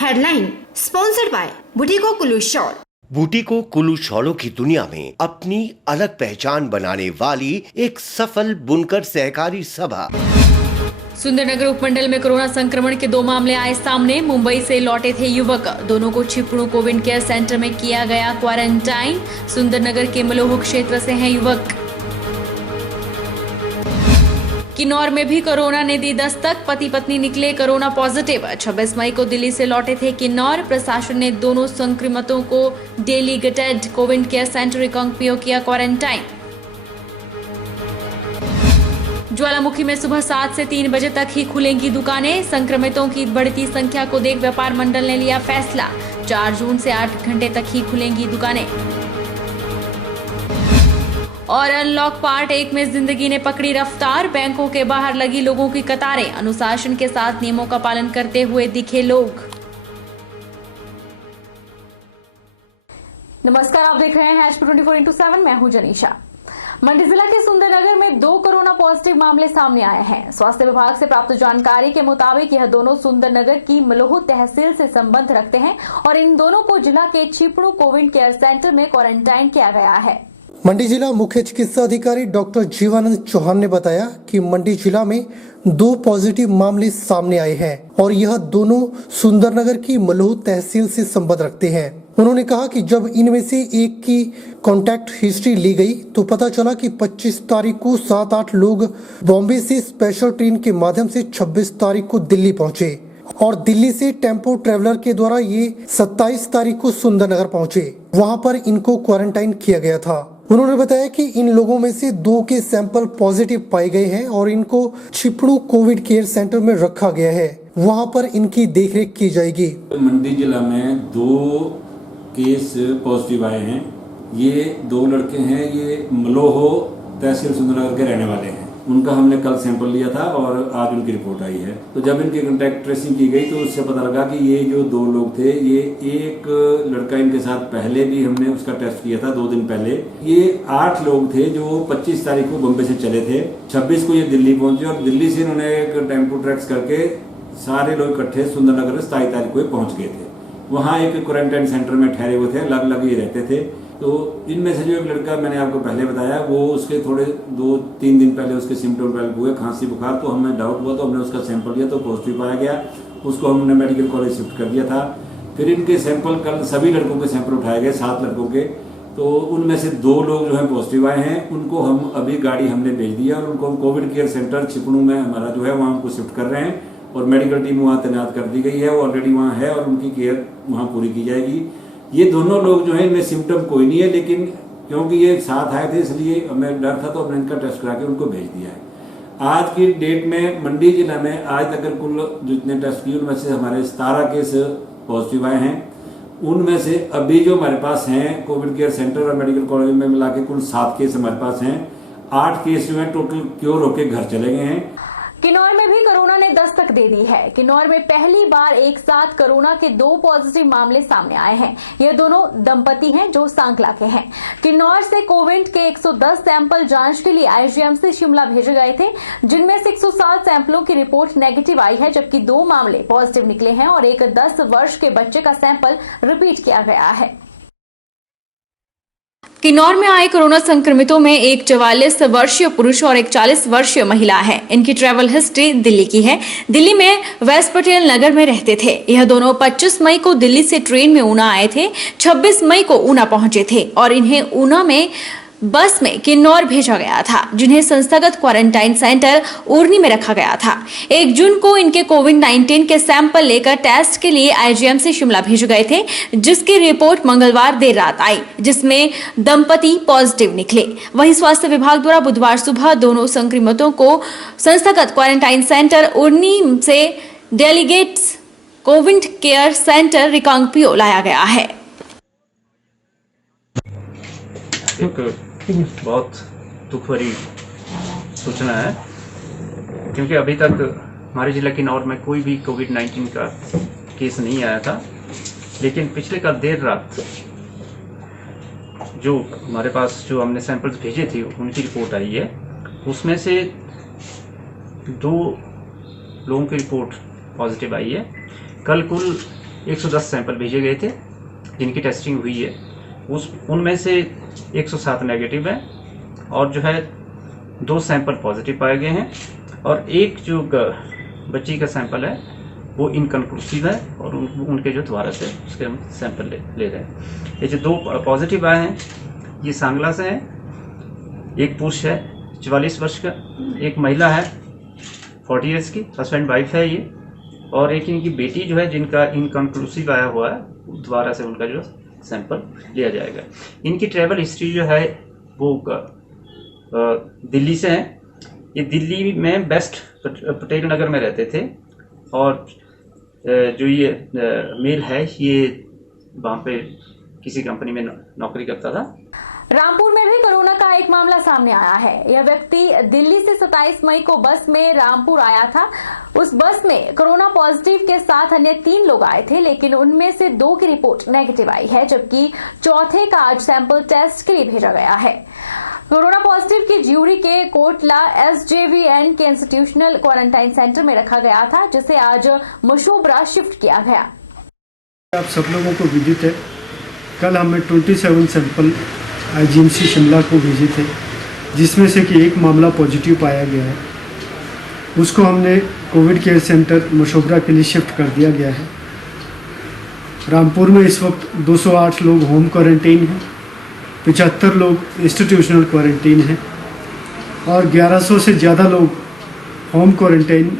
Headline sponsored by Bhuttico Kullu shawl. Bhuttico Kullu शॉलों की दुनिया में अपनी अलग पहचान बनाने वाली एक सफल बुनकर सहकारी सभा। सुंदरनगर उपमंडल में कोरोना संक्रमण के 2 मामले आए सामने। मुंबई से लौटे थे युवक, दोनों को छिपड़ू कोविड केयर सेंटर में किया गया क्वारंटाइन। सुंदरनगर के मलोह क्षेत्र से हैं युवक। किन्नौर में भी कोरोना ने दी दस्तक, पति पत्नी निकले कोरोना पॉजिटिव। 26 मई को दिल्ली से लौटे थे किन्नौर। प्रशासन ने दोनों संक्रमितों को delegated Covid care centre Reckong Peo किया क्वारंटाइन। ज्वालामुखी में सुबह 7 से 3 बजे तक ही खुलेंगी दुकानें। संक्रमितों की बढ़ती संख्या को देख व्यापार मंडल ने लिया फैसला, 4 जून से 8 घंटे तक ही खुलेंगी दुकानें। और अनलॉक पार्ट 1 में जिंदगी ने पकड़ी रफ्तार। बैंकों के बाहर लगी लोगों की कतारें, अनुशासन के साथ नियमों का पालन करते हुए दिखे लोग। नमस्कार, आप देख रहे हैं HP 24x7। मैं हूं जनीशा। मंडी जिला के सुंदरनगर में 2 कोरोना पॉजिटिव मामले सामने आए हैं। स्वास्थ्य विभाग से प्राप्त जानकारी के मुताबिक यह दोनों सुंदरनगर की मलोह तहसील से संबंध रखते हैं और इन दोनों को जिला के छिपड़ू कोविड केयर सेंटर में क्वारंटाइन किया गया है। मंडी जिला मुख्य चिकित्सा अधिकारी डॉक्टर जीवानंद चौहान ने बताया कि मंडी जिला में 2 पॉजिटिव मामले सामने आए हैं और यह दोनों सुंदरनगर की मलोह तहसील से संबंध रखते हैं। उन्होंने कहा कि जब इनमें से एक की कॉन्टैक्ट हिस्ट्री ली गई तो पता चला कि 25 तारीख को 7-8 लोग बॉम्बे से स्पेशल ट्रेन के माध्यम से 26 तारीख को दिल्ली पहुंचे और दिल्ली से टेम्पो ट्रेवलर के द्वारा ये 27 तारीख को सुंदरनगर पहुंचे। वहां पर इनको क्वारंटाइन किया गया था। उन्होंने बताया कि इन लोगों में से 2 के सैंपल पॉजिटिव पाए गए हैं और इनको छिपड़ू कोविड केयर सेंटर में रखा गया है, वहां पर इनकी देखरेख की जाएगी। मंडी जिला में 2 केस पॉजिटिव आए हैं। ये 2 लड़के हैं, ये मलोह तहसील सुंदरनगर के रहने वाले हैं। उनका हमने कल सैंपल लिया था और आज उनकी रिपोर्ट आई है। तो जब इनकी कॉन्टैक्ट ट्रेसिंग की गई तो उससे पता लगा कि ये जो 2 लोग थे, ये एक लड़का इनके साथ पहले भी हमने उसका टेस्ट किया था 2 दिन पहले। ये 8 लोग थे जो 25 तारीख को बम्बे से चले थे। 26 को ये दिल्ली पहुंचे और दिल्ली से इन्होंने एक टेम्पो ट्रैक्स करके सारे लोग इकट्ठे सुंदरनगर 27 तारीख को पहुंच गए थे। वहाँ एक क्वारंटाइन सेंटर में ठहरे हुए थे, अलग अलग ही रहते थे। तो इनमें से जो एक लड़का मैंने आपको पहले बताया, वो उसके थोड़े 2-3 दिन पहले उसके सिम्टम डेवलप हुए, खांसी बुखार। तो हमें डाउट हुआ तो हमने उसका सैंपल लिया तो पॉजिटिव पाया गया। उसको हमने मेडिकल कॉलेज शिफ्ट कर दिया था। फिर इनके सैंपल कल सभी लड़कों के सैंपल उठाए गए, 7 लड़कों के। तो उनमें से 2 लोग जो है पॉजिटिव आए हैं। उनको हम अभी गाड़ी हमने भेज दिया और उनको हम कोविड केयर सेंटर छिपड़ू में हमारा जो है वहाँ उनको शिफ्ट कर रहे हैं और मेडिकल टीम वहाँ तैनात कर दी गई है। वो ऑलरेडी वहाँ है और उनकी केयर वहाँ पूरी की जाएगी। ये दोनों लोग जो है इनमें सिम्टम कोई नहीं है, लेकिन क्योंकि ये साथ आए थे इसलिए हमें डर था तो हमने इनका टेस्ट करा के उनको भेज दिया है। आज की डेट में मंडी जिला में आज तक कुल जितने टेस्ट किए उनमें से हमारे 17 केस पॉजिटिव आए हैं। उनमें से अभी जो हमारे पास हैं कोविड केयर सेंटर और मेडिकल कॉलेज में मिला के कुल 7 केस हमारे पास हैं। 8 केस जो है टोटल क्योर होके घर चले गए हैं। किन्नौर में भी कोरोना ने दस्तक दे दी है। किन्नौर में पहली बार एक साथ कोरोना के 2 पॉजिटिव मामले सामने आए हैं। ये दोनों दंपति हैं जो सांकला के हैं। किन्नौर से कोविड के 110 सैंपल जांच के लिए IGMC शिमला भेजे गए थे, जिनमें से 107 सैंपलों की रिपोर्ट नेगेटिव आई है, जबकि 2 मामले पॉजिटिव निकले हैं और एक 10 वर्ष के बच्चे का सैंपल रिपीट किया गया है। किन्नौर में आए कोरोना संक्रमितों में एक 44 वर्षीय पुरुष और एक 40 वर्षीय महिला है। इनकी ट्रैवल हिस्ट्री दिल्ली की है। दिल्ली में वेस्ट पटेल नगर में रहते थे। यह दोनों 25 मई को दिल्ली से ट्रेन में ऊना आए थे। 26 मई को ऊना पहुंचे थे और इन्हें ऊना में बस में किन्नौर भेजा गया था, जिन्हें संस्थागत क्वारंटाइन सेंटर उरनी में रखा गया था। 1 जून को इनके कोविड-19 के सैंपल लेकर टेस्ट के लिए IGMC शिमला भेजे गए थे, जिसकी रिपोर्ट मंगलवार देर रात आई, जिसमें दंपति पॉजिटिव निकले। वहीं स्वास्थ्य विभाग द्वारा बुधवार सुबह दोनों संक्रमितों को संस्थागत क्वारंटाइन सेंटर उरनी से delegates Covid care centre Reckong Peo लाया गया है। बहुत दुख भरी सूचना है, क्योंकि अभी तक हमारे जिला किन्नौर में कोई भी कोविड-19 का केस नहीं आया था। लेकिन पिछले कल देर रात जो हमारे पास जो हमने सैंपल्स भेजे थे उनकी रिपोर्ट आई है। उसमें से 2 लोगों की रिपोर्ट पॉजिटिव आई है। कल कुल 110 सैंपल भेजे गए थे जिनकी टेस्टिंग हुई है। उनमें से 107 नेगेटिव है और जो है 2 सैंपल पॉजिटिव पाए गए हैं और एक जो बच्ची का सैंपल है वो इनकन्क्लूसिव है और उनके जो दोबारा से उसके हम सैंपल ले रहे हैं। ये जो 2 पॉजिटिव आए हैं ये सांगला से हैं। एक पुरुष है 44 वर्ष का, एक महिला है 40 ईयर्स की, हस्बैंड वाइफ है ये, और एक इनकी बेटी जो है जिनका इनकन्क्लूसिव आया हुआ है, दोबारा से उनका जो सैंपल लिया जाएगा। इनकी ट्रैवल हिस्ट्री जो है वो दिल्ली से है। ये दिल्ली में बेस्ट पटेल नगर में रहते थे और जो ये मेल है ये वहाँ पे किसी कंपनी में नौकरी करता था। रामपुर में भी कोरोना का एक मामला सामने आया है। यह व्यक्ति दिल्ली से 27 मई को बस में रामपुर आया था। उस बस में कोरोना पॉजिटिव के साथ अन्य 3 लोग आए थे, लेकिन उनमें से 2 की रिपोर्ट नेगेटिव आई है, जबकि चौथे का आज सैंपल टेस्ट के लिए भेजा गया है। कोरोना पॉजिटिव की ज्यूरी के कोटला SJVN के इंस्टीट्यूशनल क्वारंटाइन सेंटर में रखा गया था, जिसे आज मशोबरा शिफ्ट किया गया। आप सब लोगों को विदित है, कल हमें 27 सैंपल IGMC शिमला को भेजे थे, जिसमें से कि एक मामला पॉजिटिव पाया गया है। उसको हमने कोविड केयर सेंटर मशोबरा के लिए शिफ्ट कर दिया गया है। रामपुर में इस वक्त 208 लोग होम क्वारंटाइन हैं, 75 लोग इंस्टीट्यूशनल क्वारंटाइन हैं और 1100 से ज़्यादा लोग होम क्वारंटाइन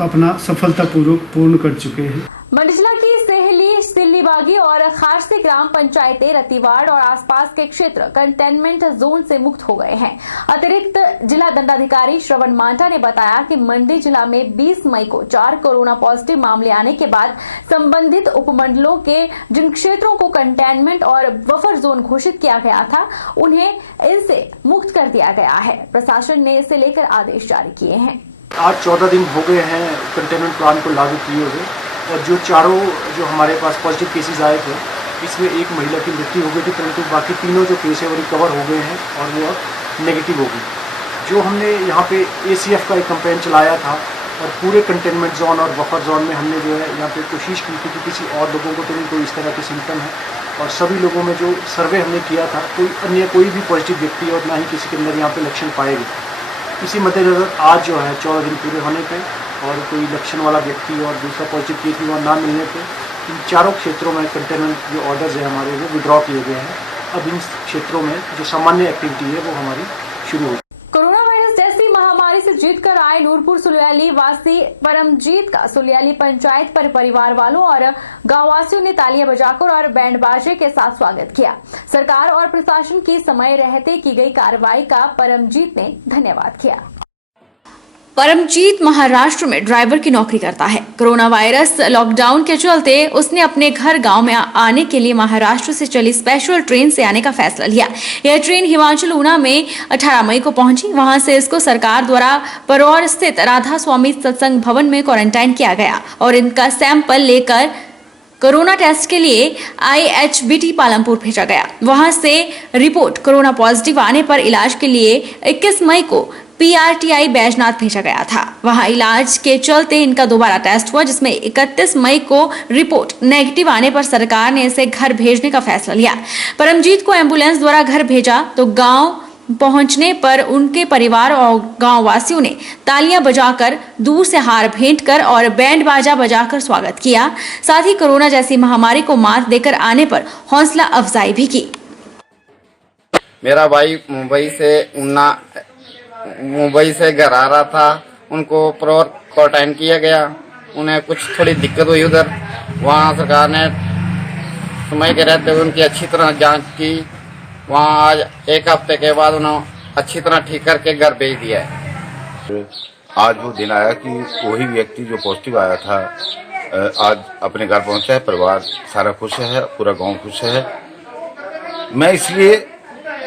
अपना सफलतापूर्वक पूर्ण कर चुके हैं। मंडी जिला की सेहली, सिल्लीबागी और खारसी ग्राम पंचायतें रतिवाड़ और आसपास के क्षेत्र कंटेनमेंट जोन से मुक्त हो गए हैं। अतिरिक्त जिला दंडाधिकारी श्रवण मांटा ने बताया कि मंडी जिला में 20 मई को 4 कोरोना पॉजिटिव मामले आने के बाद संबंधित उपमंडलों के जिन क्षेत्रों को कंटेनमेंट और बफर जोन घोषित किया गया था, उन्हें इनसे मुक्त कर दिया गया है। प्रशासन ने इसे लेकर आदेश जारी किए हैं। आज 14 दिन हो गए हैं कंटेनमेंट प्लान को लागू किए हुए और जो चारों जो हमारे पास पॉजिटिव केसेस आए थे, इसमें एक महिला की मृत्यु हो गई थी, परंतु बाकी तीनों जो केस है वो रिकवर हो गए हैं और वो अब नेगेटिव हो गई। जो हमने यहाँ पे ACF का एक कैंपेन चलाया था और पूरे कंटेनमेंट जोन और बफर जोन में हमने जो है यहाँ पे कोशिश की थी कि किसी और लोगों को तो नहीं कोई इस तरह के सिम्टम है, और सभी लोगों में जो सर्वे हमने किया था कोई भी पॉजिटिव व्यक्ति और ना ही किसी के अंदर यहाँ पे लक्षण पाए गए। इसी मद्देनजर आज जो है 14 दिन पूरे होने पे और कोई लक्षण वाला व्यक्ति और दूसरा पॉजिटिव केस भी वहाँ ना मिलने पे इन चारों क्षेत्रों में कंटेनमेंट जो ऑर्डर्स है हमारे वो विड्रॉ किए गए हैं। अब इन क्षेत्रों में जो सामान्य एक्टिविटी है वो हमारी शुरू हो। कोरोना वायरस जैसी महामारी से जीतकर आए नूरपुर सुलियाली वासी परमजीत का सुलियाली पंचायत पर परिवार वालों और गांव वासियों ने तालियां बजाकर और बैंड बाजे के साथ स्वागत किया। सरकार और प्रशासन की समय रहते की गई कार्रवाई का परमजीत ने धन्यवाद किया। परमजीत महाराष्ट्र में ड्राइवर की नौकरी करता है। कोरोना वायरस लॉकडाउन के चलते उसने अपने घर गांव में आने के लिए महाराष्ट्र से चली स्पेशल ट्रेन से आने का फैसला लिया। यह ट्रेन हिमाचल ऊना में 18 मई को पहुंची। वहां से इसको सरकार द्वारा परौर स्थित राधा स्वामी सत्संग भवन में क्वारंटाइन किया गया और इनका सैंपल लेकर कोरोना टेस्ट के लिए IHBT पालमपुर भेजा गया। वहां से रिपोर्ट कोरोना पॉजिटिव आने पर इलाज के लिए 21 मई को PRTI बैजनाथ भेजा गया था। वहां इलाज के चलते इनका दोबारा टेस्ट हुआ, जिसमें 31 मई को रिपोर्ट नेगेटिव आने पर सरकार ने इसे घर भेजने का फैसला लिया। परमजीत को एम्बुलेंस द्वारा घर भेजा तो गांव पहुंचने पर उनके परिवार और गांव वासियों ने तालियां बजाकर, दूर से हार भेंट कर और बैंड बाजा बजाकर स्वागत किया। साथ ही कोरोना जैसी महामारी को मात देकर आने पर हौसला अफजाई भी की। मेरा भाई मुंबई से घर आ रहा था, उनको प्रॉपर क्वारंटाइन किया गया। उन्हें कुछ थोड़ी दिक्कत हुई उधर, वहाँ सरकार ने समय के रहते हुए उनकी अच्छी तरह जांच की। वहाँ आज 1 हफ्ते के बाद उन्हें अच्छी तरह ठीक करके घर भेज दिया है। आज वो दिन आया कि वही व्यक्ति जो पॉजिटिव आया था आज अपने घर पहुंचा है। परिवार सारा खुश है, पूरा गांव खुश है। मैं इसलिए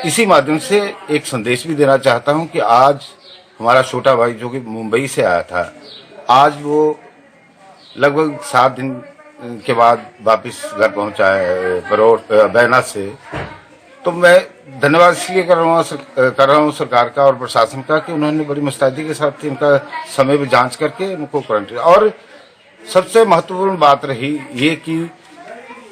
इसी माध्यम से एक संदेश भी देना चाहता हूं कि आज हमारा छोटा भाई जो कि मुंबई से आया था, आज वो लगभग 7 दिन के बाद वापस घर पहुंचा है बैजनाथ से। तो मैं धन्यवाद इसलिए कर रहा हूँ सरकार का और प्रशासन का कि उन्होंने बड़ी मुस्तैदी के साथ इनका समय भी जांच करके उनको क्वारंटाइन। और सबसे महत्वपूर्ण बात रही ये कि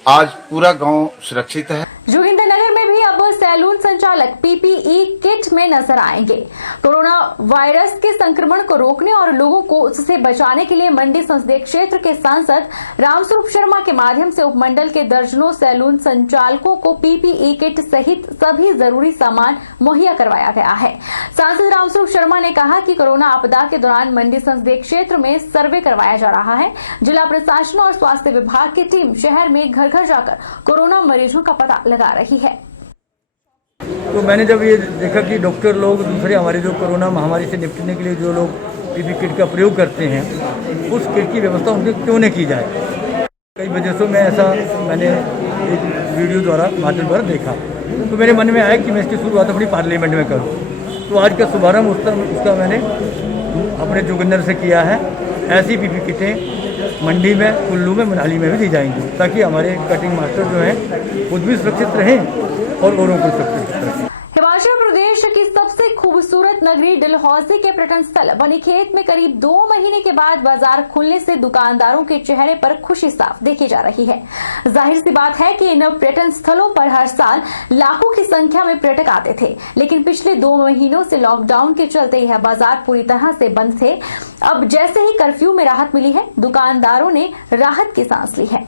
आज पूरा गांव सुरक्षित है। जोगिंदरनगर में भी अब सैलून संचालक पीपीई किट में नजर आएंगे। कोरोना वायरस के संक्रमण को रोकने और लोगों को उससे बचाने के लिए मंडी संसदीय क्षेत्र के सांसद रामस्वरूप शर्मा के माध्यम से उपमंडल के दर्जनों सैलून संचालकों को पीपीई किट सहित सभी जरूरी सामान मुहैया करवाया गया है। सांसद रामस्वरूप शर्मा ने कहा कि कोरोना आपदा के दौरान मंडी संसदीय क्षेत्र में सर्वे करवाया जा रहा है। जिला प्रशासन और स्वास्थ्य विभाग की टीम शहर में घर घर जाकर कोरोना मरीजों का पता लगा रही है। तो मैंने जब ये देखा कि डॉक्टर लोग दूसरे हमारे जो कोरोना महामारी से निपटने के लिए जो लोग पीपी किट का प्रयोग करते हैं, उस किट की व्यवस्था उनकी क्यों नहीं की जाए। कई वजहों में ऐसा मैंने एक वीडियो द्वारा माध्यम द्वारा देखा, तो मेरे मन में आया कि मैं इसकी शुरुआत अपनी पार्लियामेंट में करूँ। तो आज का शुभारंभ उसका मैंने अपने जोगिंदर से किया है। ऐसी पीपी किटें मंडी में, कुल्लू में, मनाली में भी दी जाएंगी, ताकि हमारे कटिंग मास्टर जो हैं खुद भी सुरक्षित रहें और औरों को सुरक्षित रखें। हिमाचल प्रदेश की सबसे खूबसूरत नगरी डलहौजी के पर्यटन स्थल बनीखेत में करीब 2 महीने के बाद बाजार खुलने से दुकानदारों के चेहरे पर खुशी साफ देखी जा रही है। जाहिर सी बात है कि इन पर्यटन स्थलों पर हर साल लाखों की संख्या में पर्यटक आते थे, लेकिन पिछले 2 महीनों से लॉकडाउन के चलते यह बाजार पूरी तरह से बंद थे। अब जैसे ही कर्फ्यू में राहत मिली है, दुकानदारों ने राहत की सांस ली है।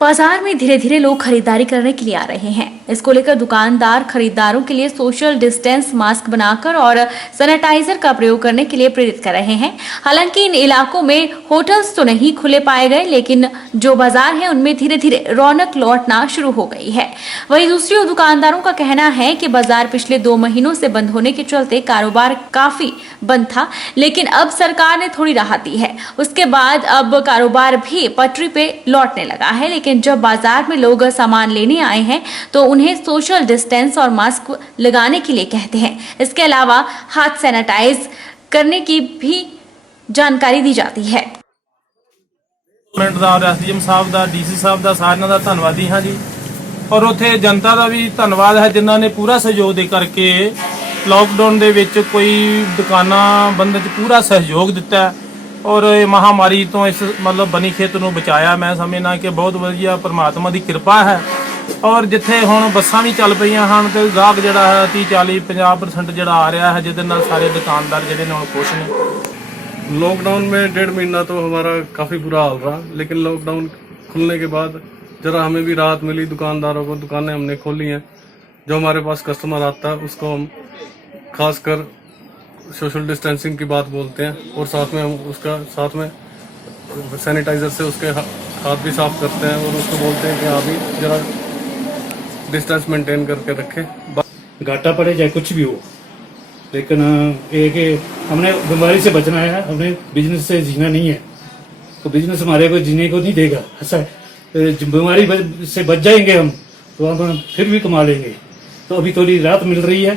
बाजार में धीरे धीरे लोग खरीदारी करने के लिए आ रहे हैं। इसको लेकर दुकानदार खरीदारों के लिए सोशल डिस्टेंस मास्क बनाकर और सैनिटाइजर का प्रयोग करने के लिए प्रेरित कर रहे हैं। हालांकि इन इलाकों में होटल्स तो नहीं खुले पाए गए, लेकिन जो बाजार है उनमें धीरे धीरे रौनक लौटना शुरू हो गई है। वहीं दूसरी ओर दुकानदारों का कहना है कि बाजार पिछले 2 महीनों से बंद होने के चलते कारोबार काफी बंद था, लेकिन अब सरकार ने थोड़ी राहत दी है। उसके बाद अब कारोबार भी पटरी पे लौटने लगा है, लेकिन जब बाजार में लोग सामान लेने आए हैं तो उन्हें सोशल डिस्टेंस और मास्क लगाने के लिए कहते हैं। इसके अलावा हाथ सैनिटाइज करने की भी जानकारी दी जाती है। एसडीएम साहब ਦਾ ਡੀਸੀ ਸਾਹਿਬ ਦਾ ਸਾਰਿਆਂ ਦਾ ਧੰਨਵਾਦੀ ਹਾਂ ਜੀ, ਔਰ ਉੱਥੇ ਜਨਤਾ ਦਾ ਵੀ ਧੰਨਵਾਦ ਹੈ ਜਿਨ੍ਹਾਂ ਨੇ ਪੂਰਾ ਸਹਿਯੋਗ ਦੇ ਕਰਕੇ ਲੌਕਡਾਊਨ ਦੇ ਵਿੱਚ ਕੋਈ ਦੁਕਾਨਾਂ ਬੰਦ 'ਚ ਪੂਰਾ ਸਹਿਯੋਗ ਦਿੱਤਾ ਔਰ ਇਹ ਮਹਾਮਾਰੀ ਤੋਂ ਇਸ ਮਤਲਬ ਬਨੀਖੇਤ ਨੂੰ ਬਚਾਇਆ। ਮੈਂ ਸਮਝਦਾ ਕਿ ਬਹੁਤ ਵਧੀਆ ਪਰਮਾਤਮਾ ਦੀ ਕਿਰਪਾ ਹੈ। ਔਰ ਜਿੱਥੇ ਹੁਣ ਬੱਸਾਂ ਵੀ ਚੱਲ ਪਈਆਂ ਹਨ ਤੇ ਗਾਹਕ ਜਿਹੜਾ ਹੈ 30-40-50% ਜਿਹੜਾ ਆ ਰਿਹਾ ਹੈ, ਜਿਹਦੇ ਨਾਲ ਸਾਰੇ दुकानदार ਜਿਹੜੇ ਨੇ ਹੁਣ खुश ਨੇ। लॉकडाउन में 1.5 महीना तो हमारा काफ़ी बुरा हाल रहा, लेकिन लॉकडाउन खुलने के बाद ज़रा हमें भी राहत मिली। दुकानदारों को दुकानें हमने खोली हैं। जो हमारे पास कस्टमर आता है उसको हम खासकर सोशल डिस्टेंसिंग की बात बोलते हैं, और साथ में हम उसका साथ में सैनिटाइज़र से उसके हाथ भी साफ करते हैं और उसको बोलते हैं कि आप भी ज़रा डिस्टेंस मेंटेन करके रखें। घाटा पड़े चाहे कुछ भी हो, लेकिन ये कि हमने बीमारी से बचना है, हमने बिजनेस से जीना नहीं है। तो बिजनेस हमारे को जीने को नहीं देगा। ऐसा बीमारी से बच जाएंगे हम तो हम फिर भी कमा लेंगे। तो अभी थोड़ी राहत मिल रही है,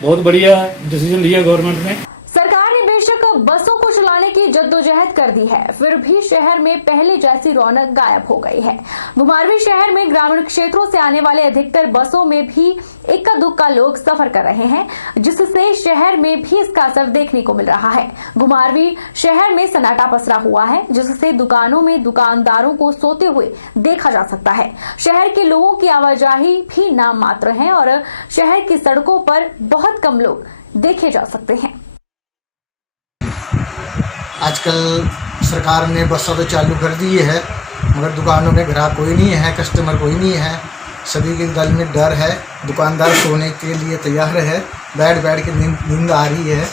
बहुत बढ़िया डिसीजन लिया गवर्नमेंट ने। सरकार ने बेशक बसों को चलाने की जद्दोजहद कर दी है, फिर भी शहर में पहले जैसी रौनक गायब हो गई है। घुमारवीं शहर में ग्रामीण क्षेत्रों से आने वाले अधिकतर बसों में भी इक्का दुक्का लोग सफर कर रहे हैं, जिससे शहर में भी इसका असर देखने को मिल रहा है। घुमारवीं शहर में सन्नाटा पसरा हुआ है, जिससे दुकानों में दुकानदारों को सोते हुए देखा जा सकता है। शहर के लोगों की आवाजाही भी नाम मात्र है और शहर की सड़कों पर बहुत कम लोग देखे जा सकते हैं। आजकल सरकार ने बसें तो चालू कर दी है, मगर दुकानों में ग्राहक कोई नहीं है, कस्टमर कोई नहीं है। सभी के दिल में डर है। दुकानदार सोने के लिए तैयार है, बैठ बैठ के नींद आ रही है,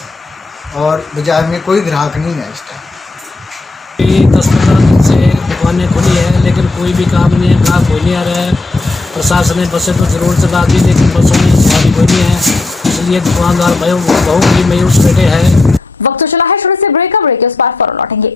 और बाजार में कोई ग्राहक नहीं है इस टाइम। 10-15 दिन से दुकानें खुली है, लेकिन कोई भी काम नहीं है, ग्राहक कोई नहीं आ रहा है। प्रशासन ने बसें तो जरूर चला दी, लेकिन बसों में सवारी कोई नहीं है, इसलिए दुकानदार बहुत ही मायूस बैठे हैं। वक्त चला है शुरू से ब्रेक के उस बार फौरन लौटेंगे।